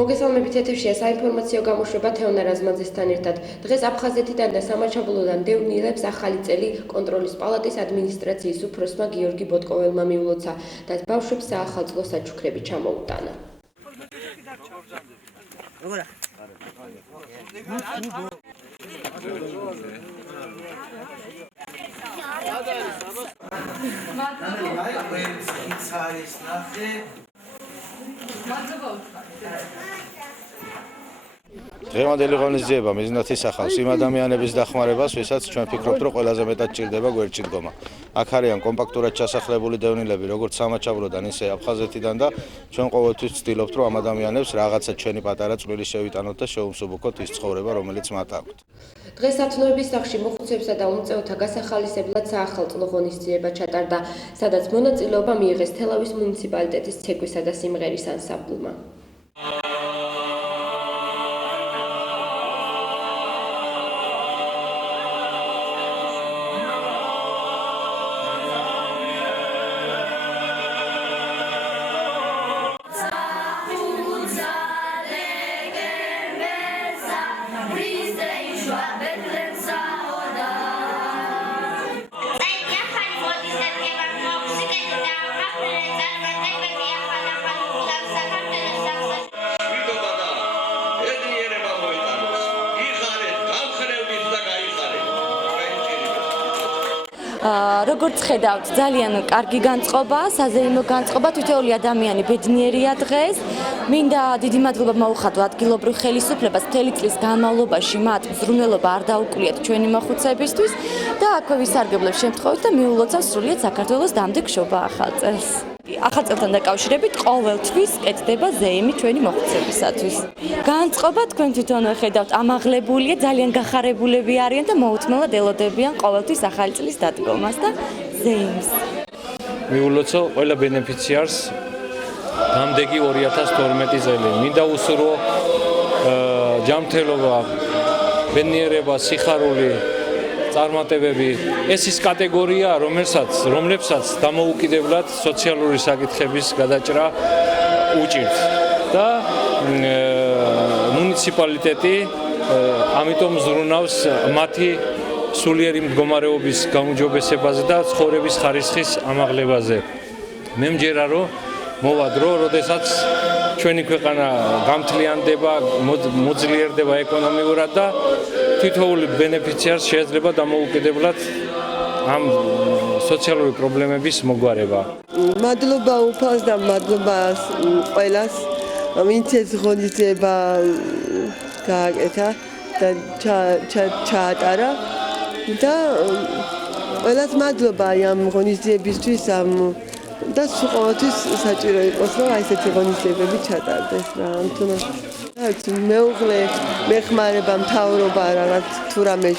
მოგესალმებით ეთერშია საინფორმაციო გამოშვება თეონა რაზმაძესთან ერთად. დღეს აფხაზეთიდან და სამაჩაბლოდან დევნილებს ახალი წელი კონტროლის პალატის ადმინისტრაციის უფროსმა გიორგი ბოტკოველმა მიულოცა და ბავშვებს საახალწლო საჩუქრები ჩამოუტანა. დღევანდელი ღონისძიება მიზნად ისახავს იმ ადამიანების დახმარებას, ვისაც ჩვენ ფიქრობთ, რომ ყველაზე მეტად ჭირდება გვერდში დგომა. აქ არიან კომპაქტურად ჩასახლებული დევნილები, როგორც სამაჩაბლოდან, ისე აფხაზეთიდან და ჩვენ ყოველთვის ვცდილობთ, რომ ამ ადამიანებს რაღაცა ჩვენი პატარა წვლილი შევიტანოთ და შევუმსუბუქოთ ის ცხოვრება, რომელიც მათ აქვთ. დღეს სათნოების სახლში მოხუცებსა და უმწეოთა გასახალისებლად საახალწლო ღონისძიება ჩატარდა, სადაც მონაწილეობა მიიღეს თელავის მუნიციპალიტეტის ცეკვისა და სიმღერის ანსამბლმა. როგორც ხედავთ, ძალიან კარგი განწყობაა, საზეიმო განწყობა, თითოეული ადამიანი ბედნიერია დღეს. მინდა დიდი მადლობა მოუხადო ადგილობრივ ხელისუფლებას მთელი წლის განმავლობაში მათ ზრუნველობა არ დაუკვლიათ ჩვენი მოხუცებისთვის და აქვე ვისარგებლებ შემთხვევით და მიულოცავ სრულიად საქართველოს დამდეგ შობა ახალ წელს. ახალ წელთან დაკავშირებით ყოველთვის კეთდება ზეიმი ჩვენი მოხუცებისათვის. განწყობა თქვენ თვითონ ხედავთ ამაღლებულია, ძალიან გახარებულები არიან და მოუთმელად ელოდებიან ყოველთვის ახალი წლის დადგომას და ზეიმს. მიულოცო ყველა ბენეფიციარს დამდეგი 2012 წელი. მინდა უსურვო ჯანმრთელობა, ბედნიერება, სიხარული, წარმატებები. ეს ის კატეგორია, რომლებსაც დამოუკიდებლად სოციალური საკითხების გადაჭრა უჭირთ და მუნიციპალიტეტი ამიტომ ზრუნავს მათი სულიერი მდგომარეობის გაუმჯობესებაზე და ცხოვრების ხარისხის ამაღლებაზე. მე მჯერა რომ მოვა დრო, როდესაც ჩვენი ქვეყანა გამთლიანდება, მოძლიერდება ეკონომიურად და თითოეული ბენეფიციარს შეიძლება დამოუკიდებლად ამ სოციალური პრობლემების მოგვარება. მადლობა უფალს და მადლობა ყველას, ვინც ეს ღონისძიება გააკეთა და ჩაატარა და ყველას მადლობა ამ ღონისძიებისთვის და ყოველთვის საჭირო იყოს, რომ აი ესეთი ღონისძიებები ჩატარდეს რა. მეუღლე მეხმარება მთავრობა რაღაც თუ რამე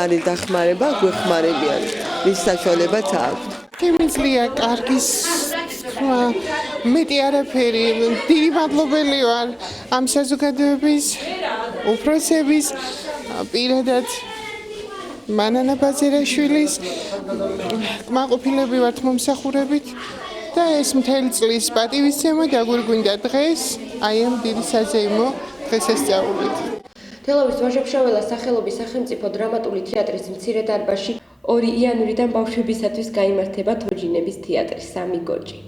არის დახმარება, გვეხმარებიან. მის საშუალებაც აქვს. შემიძლია კარგი მეტი არაფერი. დიდი მადლობელი ვარ ამ საზოგადოების უფროსების პირადად მანანა ბაზირაშვილის კმაყოფილები ვართ მომსახურებით და ეს მთელი წლის პატივისცემა დაგვირგვინდა დღეს აი ამ დიდი საზეიმო დღესასწაულით. თელავის ვაჟა-ფშაველას სახელობის სახელმწიფო დრამატული თეატრის მცირე დარბაზში 2 იანვრიდან ბავშვებისათვის გაიმართება თოჯინების თეატრი „სამი გოჭი“.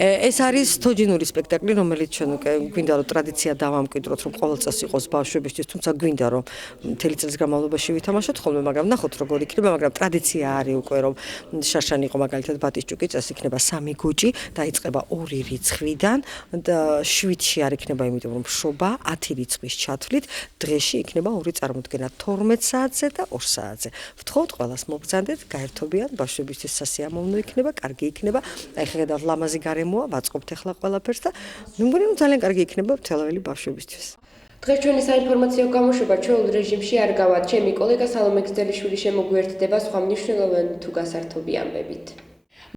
ეს არის თოჯინური სპექტაკლი, რომელიც ჩვენ უკვე გვინდა რომ ტრადიცია დავამკვიდროთ, რომ ყოველ წელს იყოს ბავშვებისთვის, თუმცა გვინდა რომ მთელი წლის განმავლობაში ვითამაშოთ ხოლმე, მაგრამ ნახოთ როგორ იქნება, მაგრამ ტრადიცია არის უკვე რომ შაშანი იყო მაგალითად ბატისჭუკი, წელს იქნება „სამი გოჭი“, დაიწყება 2 რიცხვიდან და 7-ში არ იქნება, იმიტომ რომ შობა 10 რიცხვის ჩათვლით, დღეში იქნება 2 წარმოდგენა 12 საათზე და 2 საათზე. ვთხოვთ ყველას მოგზანდეთ, გაერთობიან, ბავშვებისთვის სასიამოვნო იქნება, კარგი იქნება. აი ხედავთ ლამაზი გარემოა, ვაწყობთ ახლა ყველაფერს და მე მგონი რომ ძალიან კარგი იქნება თელაველი ბავშვებისთვის. დღეს ჩვენი საინფორმაციო გამოშვება ჩვეულ რეჟიმში არ გავართ. ჩემი კოლეგა სალომე გრძელიშვილი შემოგვიერთდება სხვა მნიშვნელოვანი თუ გასართობი ამბებით.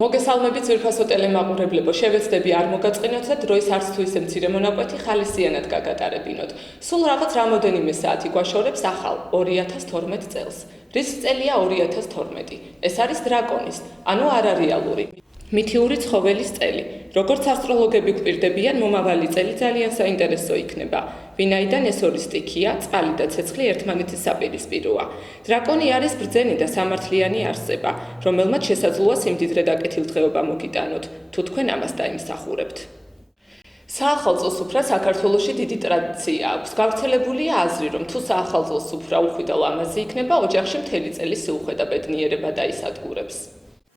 მოგესალმებით ძვირფასო ტელემაყურებლებო, შევეცდები არ მოგაწყინოთ და დროის არც თუ ისე მცირე მონაკვეთი ხალისიანად გაგატარებინოთ. სულ რაღაც რამოდენიმე საათი გვაშორებს ახალ 2012 წელს. რის წელია 2012? ეს არის დრაკონის, ანუ არარეალური. მითიური ცხოველის წელი. როგორც ასტროლოგები გვპირდებიან, მომავალი წელი ძალიან საინტერესო იქნება. ვინაიდან ეს ორი სტიქია, წყალი და ცეცხლი ერთმანეთის საპირისპიროა. დრაკონი არის ბრძენი და სამართლიანი არსება, რომელმაც შესაძლოა სიმდიდრე და კეთილდღეობა მოგიტანოთ, თუ თქვენ ამას დაიმსახურებთ. საახალწლო სუფრა საქართველოში დიდი ტრადიცია აქვს. გავრცელებულია აზრი, რომ თუ საახალწლო სუფრა უხვი და ლამაზი იქნება, ოჯახში მთელი წელი სიუხვე და ბედნიერება დაისადგურებს.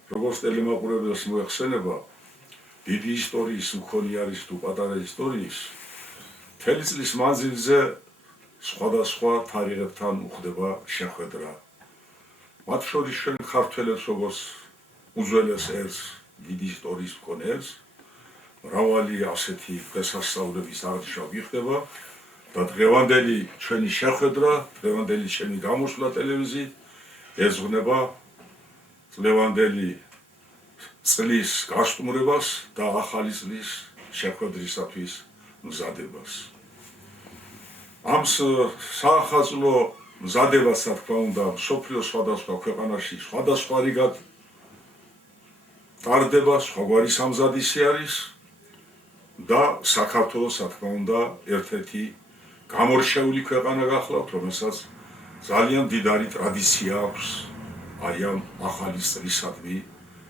როგორც ტელემაყურებელს მოეხსენება, დიდი ისტორიის მქონე არის თუ პატარა ისტორიის, მთელი წლის მანძილზე სხვადასხვა თარიღებთან უხდება შეხვედრა. მათ შორის ჩვენ ქართველებს როგორც უძველეს ერს, დიდი ისტორიის მქონე ერს, მრავალი ასეთი დღესასწაულების აღნიშვნა გიხდება და დღევანდელი ჩვენი შეხვედრა, დღევანდელი ჩემი გამოსვლა ტელევიზიით ეზღუნება წლევანდელი წლის გასტუმრებას და ახალი წლის შეხვედრისათვის მზადებას. ამ საახალწლო მზადებას, რა თქმა უნდა, მსოფლიოს სხვადასხვა ქვეყანაში სხვადასხვა რიგად ტარდება, სხვაგვარი სამზადისი არის და საქართველოს, რა თქმა უნდა, ერთ-ერთი გამორჩეული ქვეყანა გახლავთ, რომელსაც ძალიან დიდარი ტრადიცია აქვს აი ამ ახალი წლისადმი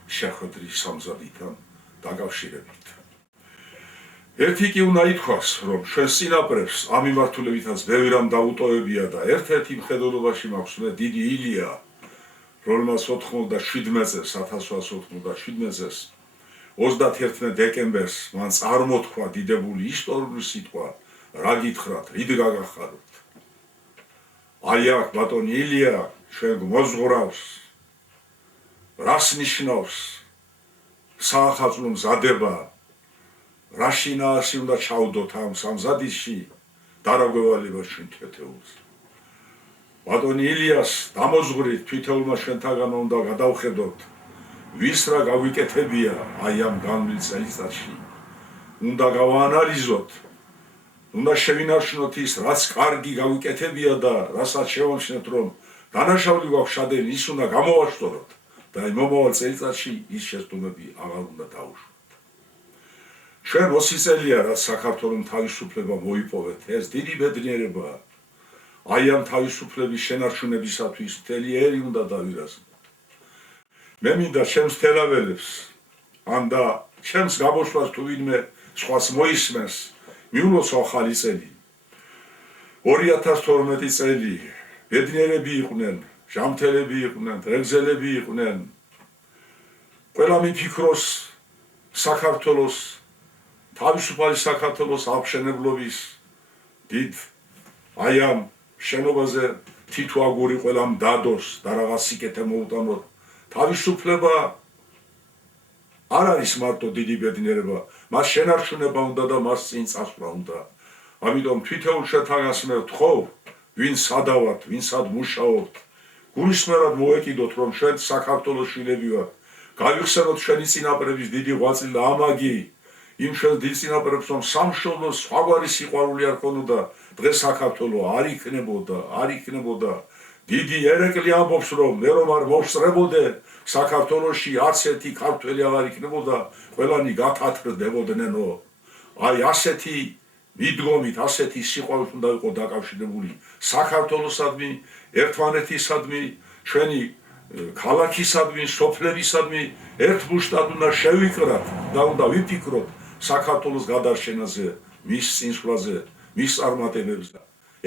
შეხვედრის სამზადისთან დაკავშირებით. ერთი კი უნდა ითქვას, რომ ჩვენ წინაპრებს ამ მიმართულებითაც ბევრი რამ დაუტოვებია და ერთ-ერთი მხედველობაში მაქვს მე დიდი ილია, რომელმაც 1997 წელს 31 დეკემბერს მან წარმოთქვა დიდებული ისტორიული სიტყვა, რა გითხრათ, რით გაგახაროთ. აი აქ ბატონი ილია ჩვენ მოზღვრავს, რას ნიშნავს საახალწლო მზადება, რა შინაარსი უნდა ჩავდოთ ამ სამზადისში და რა გვევალება ჩვენ თითოეულს. ბატონი ილიას დამოზღვრით თითოეულმა ჩვენთაგან უნდა გადავხედოთ, ვის რა გავიკეთებია აი ამ განვლილ წელიწადში. უნდა გავაანალიზოთ, უნდა შევინარჩუნოთ ის, რაც კარგი გავიკეთებია და რასაც შევამჩნევთ, რომ დანაშაული გვაქვს შადენი, ის უნდა გამოვაშოროთ და აი მომავალ წელიწადში ის შეცდომები აღარ უნდა დაუშვათ. ჩვენ 20 წელია, რაც საქართველოს თავისუფლება მოიპოვეთ, ეს დიდი ბედნიერებაა. აი ამ თავისუფლების შენარჩუნებისათვის მთელი ერი უნდა დავირაზმოთ. მე მინდა ჩემს თელაველებს, ან და ჩემს გამოსვლას თუ ვინმე სხვას მოისმენს, მიულოს ახალი წელი. 2012 წელი ბედნიერები იყვნენ, ჟამთელები იყვნენ, დღეგზელები იყვნენ. ყველა მიფიქროს საქართველოს, თავისუფალი საქართველოს აღშენებლობის დიდ აი ამ შენობაზე თითო აგური ყველამ დადოს და რაღაც სიკეთე მოუტანოთ. თავისუფლება არ არის მარტო დიდი ბედნიერება, მას შენარჩუნება უნდა და მას წინ წასვლა უნდა. ამიტომ თითოეულ შეთანხმებას მე ვთხოვ, ვინ სადავართ, ვინ სად მუშაობთ, გულისმერად მოეკიდოთ, რომ ჩვენ საქართველოს შვილები ვართ. გავიხსენოთ ჩვენი წინაპრების დიდი ღვაწლი და ამაგი იმ ჩვენ დიდ წინაპრებს, რომ სამშობლოს სხვაგვარი სიყვარული არ ქონოდა, დღეს საქართველო არ იქნებოდა. დიდი ერეკლი ამბობს, რომ მე რომ არ მოვსწრებოდე, საქართველოში არც ერთი ქართველი აღარ იქნებოდა, ყველანი გათათრდებოდნენო. აი ასეთი მიდგომით, ასეთი სიყვარულით უნდა იყო დაკავშირებული საქართველოსადმი, ერთმანეთისადმი, ჩვენი ქალაქისადმი, სოფლებისადმი, ერთ მუშტად უნდა შევიკრათ და უნდა ვიფიქროთ საქართველოს გადარჩენაზე, მის წინსვლაზე, მის წარმატებებზე.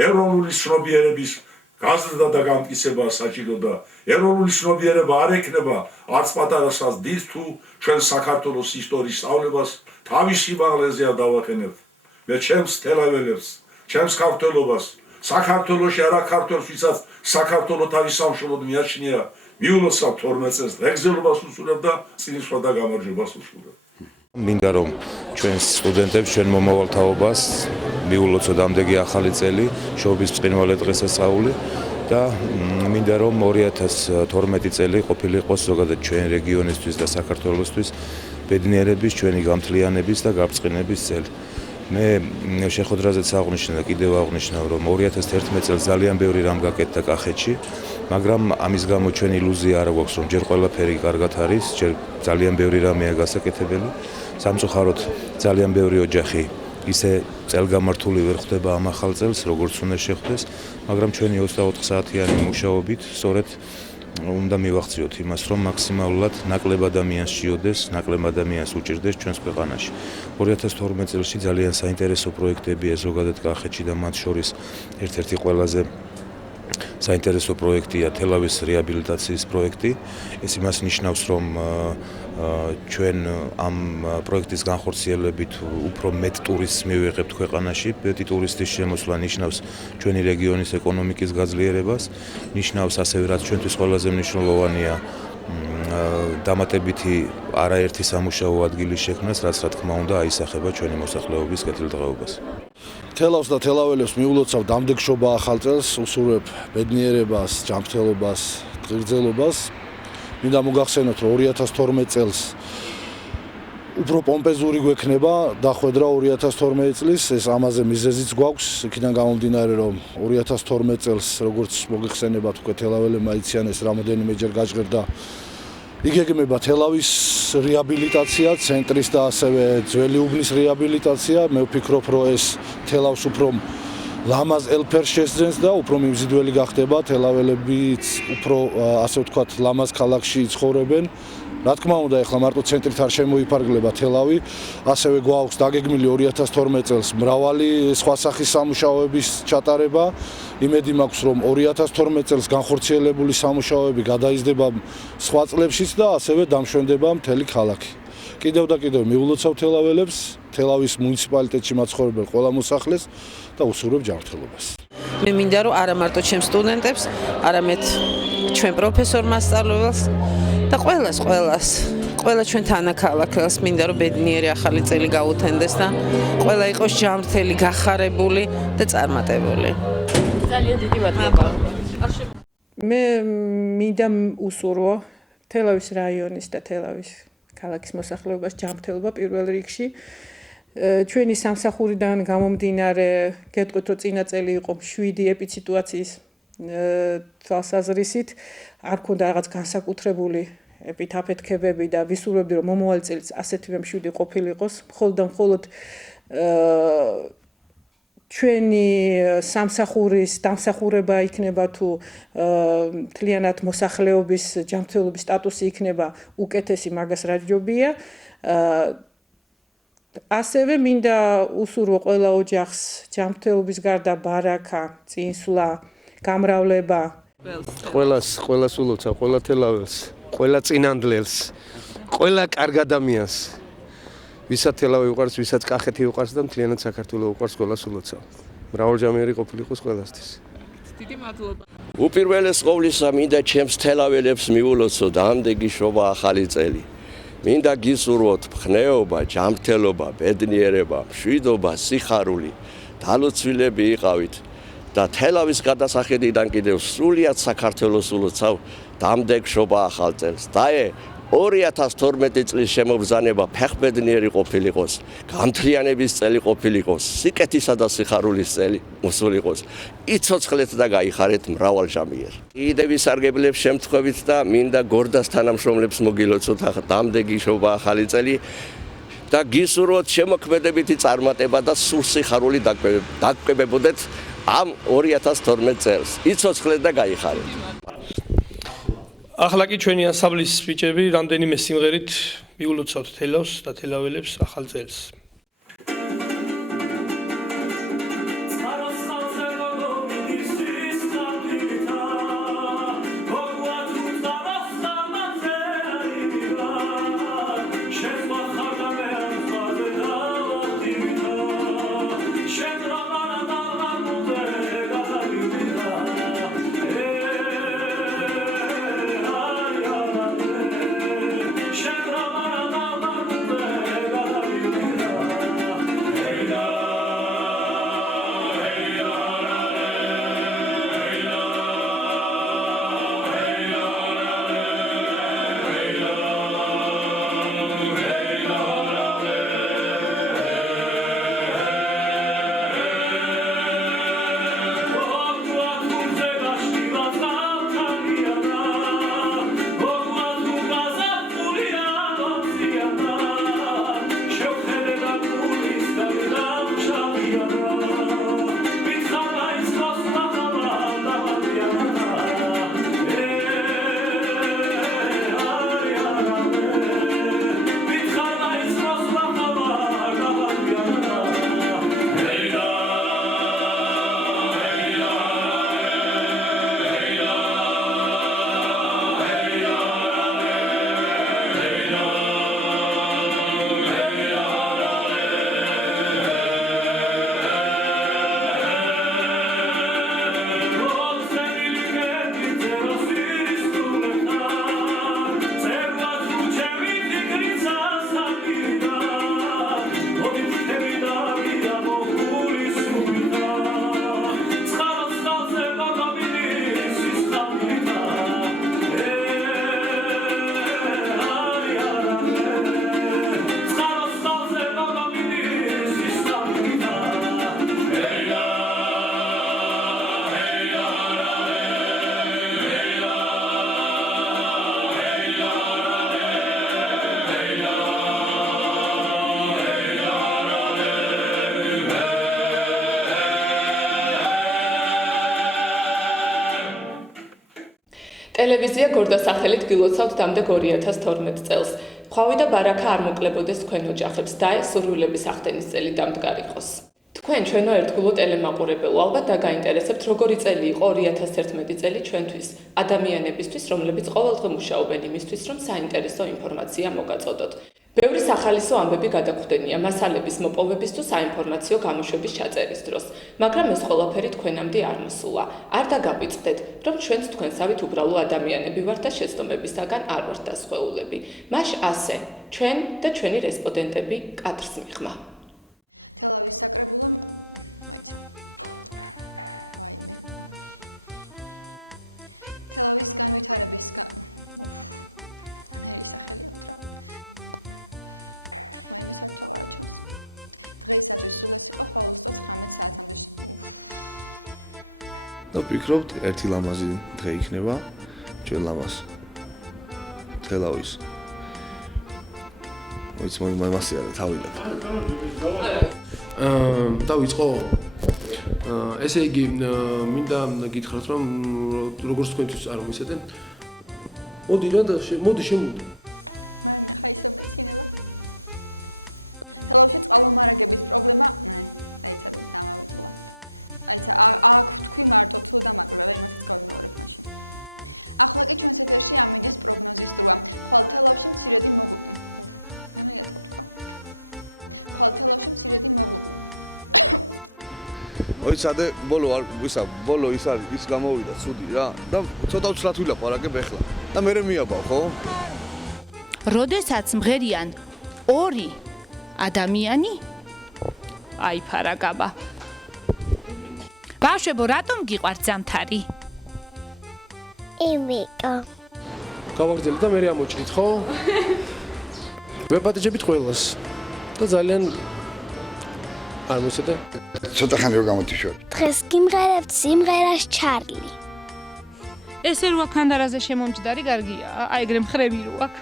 ეროვნული ცნობიერების გაზრდა და გამტკიცება საჭირო და ეროვნული ცნობიერება არ ექნება არც პატარასაც დიდს თუ ჩვენ საქართველოს ისტორიის სწავლებას თავისი მაღლეზე დავაყენებთ. მე ჩემს თელაველებს, ჩემს ქართველობას, საქართველოში არა ქართველს, ვისაც საქართველო თავის სამშობლოდ მიაჩნია, მიულოცა 12 წელს დღეგზელობას უსურვებ და წინსვლა და გამარჯვებას უსურვებ. მინდა რომ ჩვენს სტუდენტებს, ჩვენ მომავალ თაობას მიულოცოთ ამდენი ახალი წელი, შობის ბრწყინვალე დღესასწაული და მინდა რომ 2012 წელი ყოფილიყო ზოგადად ჩვენ რეგიონისთვის და საქართველოსთვის ბედნიერების, ჩვენი გამთლიანების და გაბრწყინების წელი. მე შეხვედრაზეც აღნიშნა და კიდევ აღნიშნავ, რომ 2011 წელს ძალიან ბევრი რამ გაკეთდა კახეთში მაგრამ ამის გამო ჩვენ ილუზია არ გვაქვს, რომ ჯერ ყველაფერი კარგად არის, ჯერ ძალიან ბევრი რამეა გასაკეთებელი. სამწუხაროდ ძალიან ბევრი ოჯახი ისე წელგამართული ვერ ხვდება ამ ახალ წელს, როგორც უნდა შეხვდეს, მაგრამ ჩვენი 24 საათიანი მუშაობით სწორედ უნდა მივახციოთ იმას, რომ მაქსიმალურად ნაკლებ ადამიანს შეოდეს, ნაკლებ ადამიანს უჭირდეს ჩვენს ქვეყანაში. 2012 წელს ძალიან საინტერესო პროექტებია ზოგადად კახეთში და მათ შორის ერთ-ერთი ყველაზე საინტერესო პროექტია თელავის რეაბილიტაციის პროექტი. ეს იმას ნიშნავს, რომ ჩვენ ამ პროექტის განხორციელებით უფრო მეტ ტურისტს მივიღებთ ქვეყანაში. მეტი ტურისტის შემოსვლა ნიშნავს ჩვენი რეგიონის ეკონომიკის გაძლიერებას, ნიშნავს ასევე რაც ჩვენთვის ყველაზე მნიშვნელოვანია დამატებითი არაერთი სამუშაო ადგილის შექმნას, რაც რა თქმა უნდა აისახება ჩვენი მოსახლეობის კეთილდღეობას. თელავს და თელაველებს მიულოცავ დამდეგშობა ახალ წელს, უსურვებ ბედნიერებას, ჯანმრთელობას, გრძელობას. მინდა მოგახსენოთ, რომ 2012 წელს უფრო პომპეზური გვექნება დახვედრა 2012 წლის, ეს ამაზე მიზეზიც გვაქვს, იქიდან გამომდინარე, რომ 2012 წელს როგორც მოგიხსენებათ, უკვე თელაველებმა იციან, ეს რამოდენიმეჯერ გაჟღერდა იგეგმება თელავის რეაბილიტაცია, ცენტრის და ასევე ძველი უბნის რეაბილიტაცია. მე ვფიქრობ, რომ ეს თელავს უფრო ლამაზ ელფერს შესძენს და უფრო მიმზიდველი გახდება, თელაველებიც უფრო ასე ვთქვათ, ლამაზ ქალაქში ცხოვრობენ. რა თქმა უნდა, ეხლა მარტო ცენტრით არ შემოიფარგლება თელავი, ასევე გვაქვს დაგეგმილი 2012 წელს მრავალი სხვა სახის სამუშაოების ჩატარება. იმედი მაქვს, რომ 2012 წელს განხორციელებული სამუშაოები გადაიზრდება სხვა წლებშიც და ასევე დამშვენდება მთელი ქალაქი. კიდევ და კიდევ მიულოცავ თელაველებს, თელავის მუნიციპალიტეტში მაცხოვრებელ ყველა მოსახლეს და უსურვებ ჯანმრთელობას. მე მინდა რომ არა მარტო ჩემს სტუდენტებს, არამედ ჩვენ პროფესორ მასწავლებელს და ყველა ჩვენ თანაქალაქელს მინდა რომ ბედნიერი ახალი წელი გაუთენდეს და ყველა იყოს ჯანმრთელი, გახარებული და წარმატებული. ძალიან დიდი მადლობა. მე მინდა უსურვო თელავის რაიონის და თელავის ქალაქის მოსახლეობას ჯანმრთელობა პირველ რიგში. ჩვენი სამსახურიდან გამომდინარე, გეტყვით რომ წინა წელი იყო 7 ეპიდსიტუაციის თვალსაზრისით, არ ქონდა რაღაც განსაკუთრებული ეპიდაფეთქებები და ვისურვებდი რომ მომავალ წელს ასეთივე 7 ყოფილიყოს, მხოლოდ ჩვენი სამსახურის დამსახურება იქნება თუ მთლიანად მოსახლეობის ჯანმრთელობის სტატუსი იქნება უკეთესი, მაგას რა ჯობია. ასევე მინდა უსურვო ყველა ოჯახს ჯანმრთელობის გარდა ბარაკა, წინსვლა, გამრავლება. ყველას ულოცავ, ყველა თელაველს, ყველა წინანდლელს, ყველა კარგ ადამიანს. ვისაც თელავი უყვარს, ვისაც კახეთი უყვარს და მთლიანად საქართველო უყვარს, ყველას ულოცავ. მრავალჯამიერი ყოფილიყოს ყველასთვის. დიდი მადლობა. უპირველეს ყოვლისა მინდა ჩემს თელაველებს მიულოცო დამდეგი შობა ახალი წელი. მინდა გისურვოთ მხნეობა, ჯანმრთელობა, ბედნიერება, მშვიდობა, სიხარული, დალოცვილები იყავით და თელავის გადასახედიდან კიდევ სრულიად საქართველოს ულოცავ დამდეგ შობა ახალ წელს. დაე 2012 წლის შემობრძანება ფეხბედნიერი ყოფილიყოს, განთლიანების წელი ყოფილიყოს, სიკეთისა და სიხარულის წელი მოსულიყოს. იცოცხლეთ და გაიხარეთ მრავალჟამიერ. კიდევ ვისარგებლებ შემთხვევით და მინდა გორდას თანამშრომლებს მოგილოცოთ დამდეგი შობა ახალი წელი და გისურვოთ შემოქმედებითი წარმატება და სულ სიხარული დაგკვებებოდეთ ამ 2012 წელს. იცოცხლეთ და გაიხარეთ. ახლა კი ჩვენი ანსამბლის სპიჩები რამდენიმე სიმღერით მიულოცავთ თელავს და თელაველებს ახალ წელს. ტელევიზია გორდასახელით გილოცავთ დამდეგ 2012 წელს. ხვავი და ბარაქა არ მოკლებოდეს თქვენ ოჯახებს და ეს სურვილების ახდენის წელი დამდგარ იყოს. თქვენ ჩვენო ერთგულო ტელემაყურებელო, ალბათ დაგაინტერესებთ, როგორი წელი იყო 2011 წელი ჩვენთვის, ადამიანებისთვის, რომლებიც ყოველდღე მუშაობენ იმისთვის, რომ საინტერესო ინფორმაცია მოგაწოდოთ. ბევრი სახალისო ამბები გადაგვხდენია მასალების მოპოვების თუ საინფორმაციო გამოშვების ჩაწერის დროს, მაგრამ ეს ყველაფერი თქვენამდე არ მოსულა. არ დაგავიწყდეთ, რომ ჩვენც თქვენსავით უბრალო ადამიანები ვართ და შეცდომებისაგან არ ვართ დასხვეულები. მაშ ასე, ჩვენ და ჩვენი რესპონდენტები კადრს მიღმა. და ვფიქრობთ, ერთი ლამაზი დღე იქნება ჩვენ ლამაზ თელავის. ვიცი მომასიარე თავილებ. დავიწყო. ესე იგი, მინდა გითხრათ, რომ როგორც თქვენთვის არ მომისცენ. მოდი რა და მოდი შემოდი. ოიცადე ბოლო არ ვისა ბოლო ის არის ის გამოვიდა ცუდი რა და ცოტა ვცლად ვილაპარ აგებ ახლა და მე მიაბავ ხო? როდესაც მღერიან ორი ადამიანი აი ფარაგაბა ბავშვებო რატომ გიყვართ ზამთარი? იმიტომ გავაგრძელეთ და მე ამოჭრით ხო? ვეპატიჟებით ყველას და ძალიან არ მოსედა? ცოტა ხანი რო გამოდიშორი. დღეს გიმღერებთ სიმღერას ჩარლი. ესე რო აქ ანდარაზე შემომჯდარი გარგია, აი ეგრე მხრები რო აქ.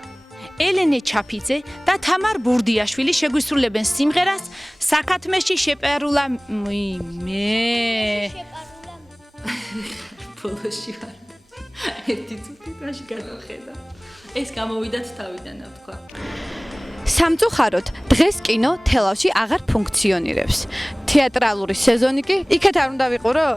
ელენე ჩაფიძე და თამარ ბურდიაშვილი შეგვისრულებენ სიმღერას საქართველოში შეპარულა მე. ბოლოში ვარ. ერთი წუთი რაში გადავხედა. ეს გამოვიდათ თავიდან თქვა. სამწუხაროდ დღეს კინო თელავში აღარ ფუნქციონირებს. თეატრალური სეზონი კი იქეთ არ უნდა ვიყურო?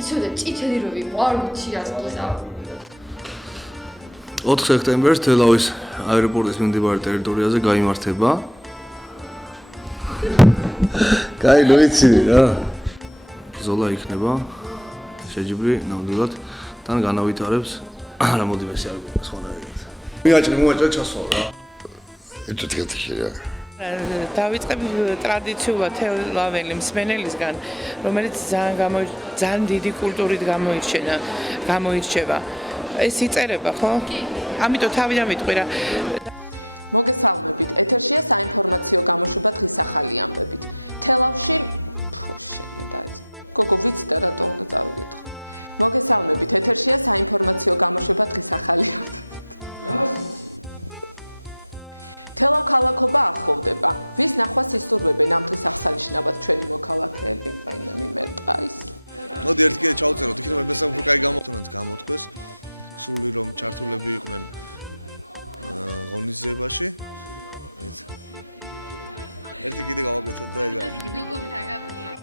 იცოდე ჭიჭელი რო ვიყო, არ ვიცი რა გიზა. 4 სექტემბერს თელავის აეროპორტის მიმდებარე ტერიტორიაზე გაიმართება. კაი, ნუ იცი რა. ბრძოლა იქნება. შეჯიბრი ნამდვილად თან განავითარებს რამოდენიმე სიარგულეს ხონარებით. მიაჭრე ჩასვალ რა. ეჭვ დღეში რა. დავიწყებ ტრადიციულად თელაველი მსმენელისგან, რომელიც ძალიან დიდი კულტურით გამოირჩევა. ეს იწერება, ხო? ამიტომ თავიდან ვიტყვი რა.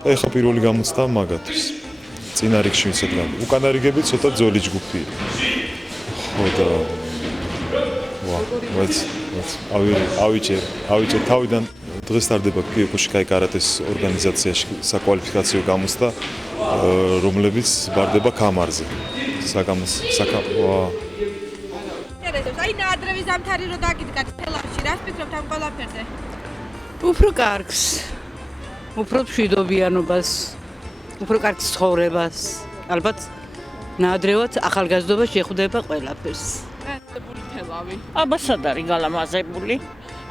ეხა პირველი გამოცდა მაგათვის. წინა რიგში ვიცით რა. უკანა რიგები ცოტა ძველი ჯგუფი. ხო და ავიჭერ თავიდან დღეს სტარდება კიოკოშიკაი კარატეს ორგანიზაციაში საკვალიფიკაციო გამოცდა, რომლებიც ბარდება კამარზე. აი ნაადრევი ზამთარი რო დაგიდგათ თელავში, რას ფიქრობთ ამ ყველაფერზე? უფრო კარგს. უფრო მშვიდობიანობას, უფრო კარგ ცხოვრებას. ალბათ ნაადრევად ახალგაზრდობა შეხვდება ყველაფერს. განათებული თელავი. აბა სად არის გალამაზებული?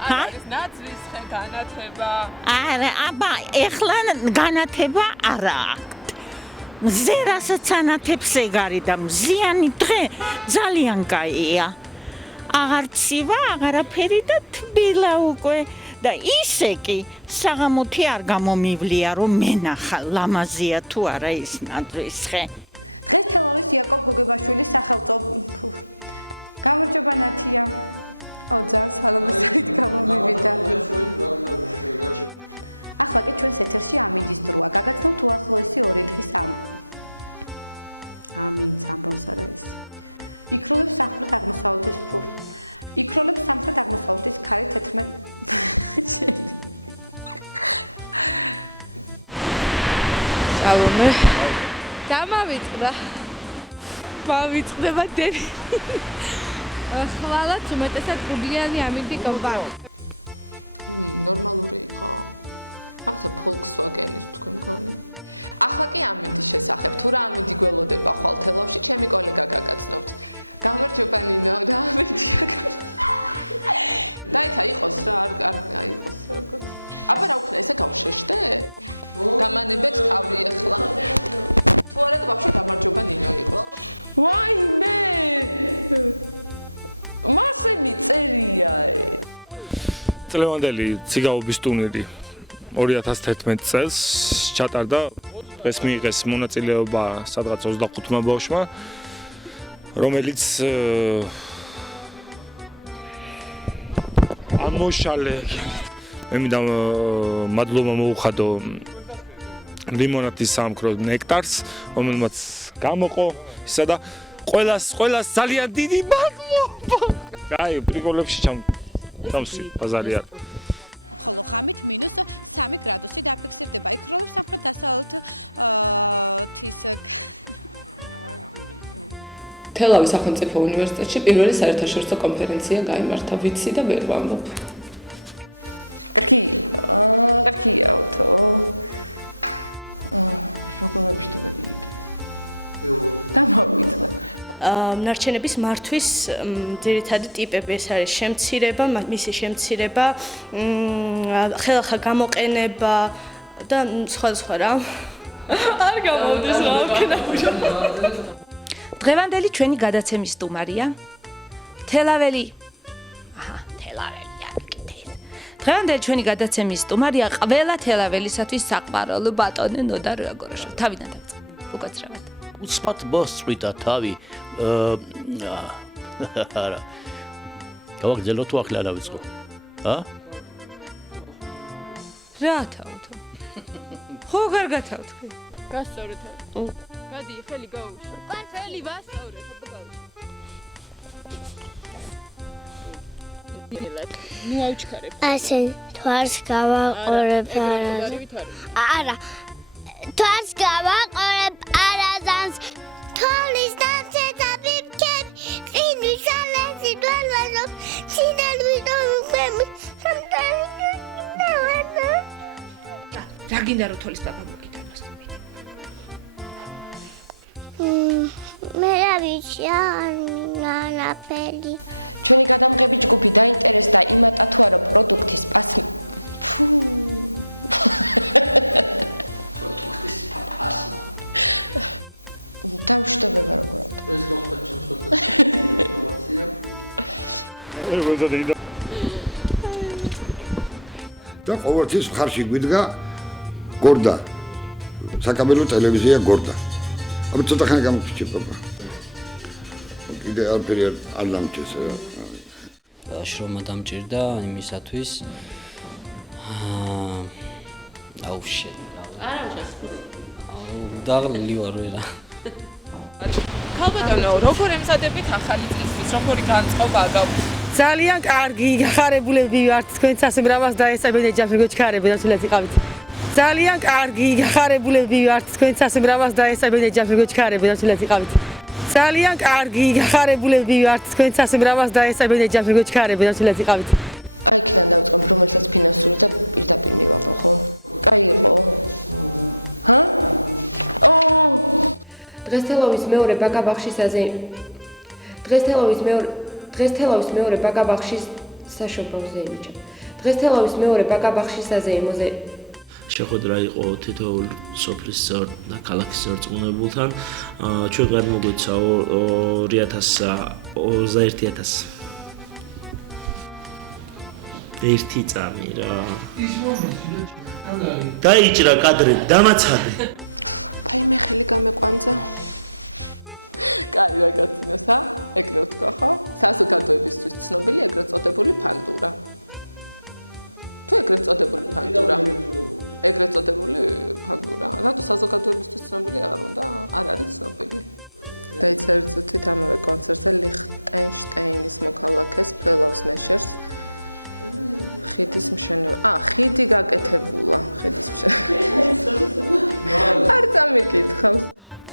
არის ნაცრის ხე განათება. არა, აბა ეხლა განათება არა. მზე რასაც ანათებს ეგ არის და მზიანი დღე ძალიან კაია. აღარ ცივა, აღარაფერი და თბილა უკვე და ისე კი საღამოთი არ გამომივლია რომ მენახა ლამაზია თუ არა ის ნადვის ხე. ალომე დამავიწყდა მავიწყდება დები ხვალაც უმეტესად გუდიანი ამინდი გობა წლევანდელი ციგაობის ტურნირი 2011 წელს ჩატარდა. დღეს მიიღეს მონაწილეობა სადღაც 25-მა ბავშვმა, რომელიც ამოშალე. მე მინდა მადლობა მოუხადო ლიმონადის სამკრო ნექტარს, რომელმაც გამოყო ისა და ყველას ძალიან დიდი მადლობა. აი, პრიკოლებში თავსი ბაზარი არ. თელავის სახელმწიფო უნივერსიტეტში პირველი საერთაშორისო კონფერენცია გაიმართა, ვიცი და ვერ ვამბობ. ნარჩენების მართვის ძირითადი ტიპები ეს არის შემცირება, მისი შემცირება, ხელახლა გამოყენება და სხვა რა. არ გამოვდის რა ვქნა. დღევანდელი ჩვენი გადაცემის სტუმარია თელაველი. დღევანდელი ჩვენი გადაცემის სტუმარია ყველა თელაველისათვის საყვარელი ბატონი ნოდარ რაგორაშოვი. თავიდან დავწყე. უკაცრავად. უცბად მოსწვიდა თავი. არა. გავაგზელო თუ ახლა რა ვიწყო? რა თავთო? ხო გარგათავ თქვი. გასწორეთ. გადი ხელი გაუშვა. ხელი ვასწორეთ, ნუ აუჩქარებ. ასე თვარს გავაყურებ არა. თვარს გავაყურებ არაზანს თოლის დამცეთა ბიბკები წინის ალეზი დვალვანობს სინელვიდო უხემ რა გინდა რომ თოლის პაპა მოგიტანოს? მე რა ვიცია ნანაფელი და ყოველთვის მხარში გვიდგა გორდა. საკაბელო ტელევიზია გორდა. აბა ცოტა ხანი გამოგიჩება. კიდე არაფერი არ დამჭეს. შრომა დამჭირდა იმისათვის. აუ შე. არა უშავს. დაღლილი ვარ ვერა. ქალბატონო, როგორ ემზადებით ახალი წლისთვის? როგორი განწყობა გაქვს? ძალიან კარგი, გახარებულები ვართ თქვენც ასე მრავალს დაესაბინეჯავთ, მეგოჩქარები და თულაც იყავით. ძალიან კარგი, გახარებულები ვართ თქვენც ასე მრავალს დაესაბინეჯავთ, მეგოჩქარები და თულაც იყავით. ძალიან კარგი, გახარებულები ვართ თქვენც ასე მრავალს დაესაბინეჯავთ, მეგოჩქარები და თულაც იყავით. დღესდღეობის მეორე ბაგაბახშისაზე დღესდღეობის მეორე ბაგაბახშის საშობაოზე იმიჯა. დღესდღეობის მეორე ბაგაბახშისაზე იმოზე შეხვედრა იყო თითოეულ სოფლის და ქალაქის რწმუნებულთან. ჩვენ გადმოგვეცა 21,000 ერთი წამი რა. დაიჭრა კადრები, დამაცადე.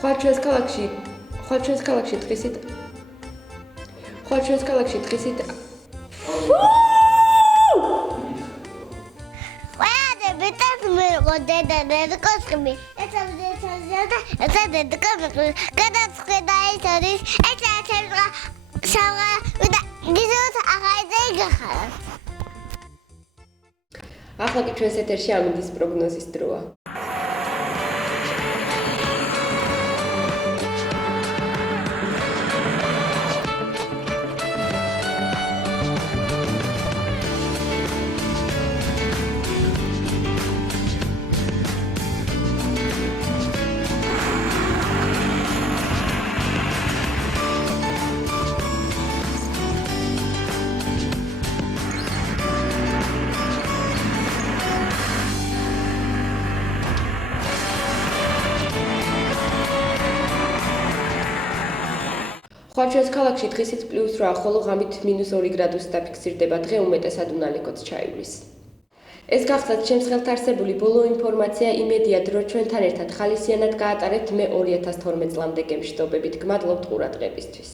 ხვალ ჩვენს ქალაქში დღისით ყველა ბიტას მიიღო დედა კოსმი ეცა დედა გადაწყვეტა ის არის ეცა სამღა და გიზოთ ახაიძე გახარა ახლა კი ჩვენს ეთერში ამინდის პროგნოზის დროა. ხვალ ჩვენს ქალაქში დღისით +8, ხოლო ღამით -2 გრადუსი დაფიქსირდება, დღე უმეტესად უნალიკოც ჩაივლის. ეს გახსნათ ჩემს ხელთარსებული ბოლო ინფორმაცია, იმედია დრო ჩვენთან ერთად ხალისიანად გაატარებთ მე 2012 წლამდე გემშვიდობებით. გმადლობთ ყურადღებისთვის.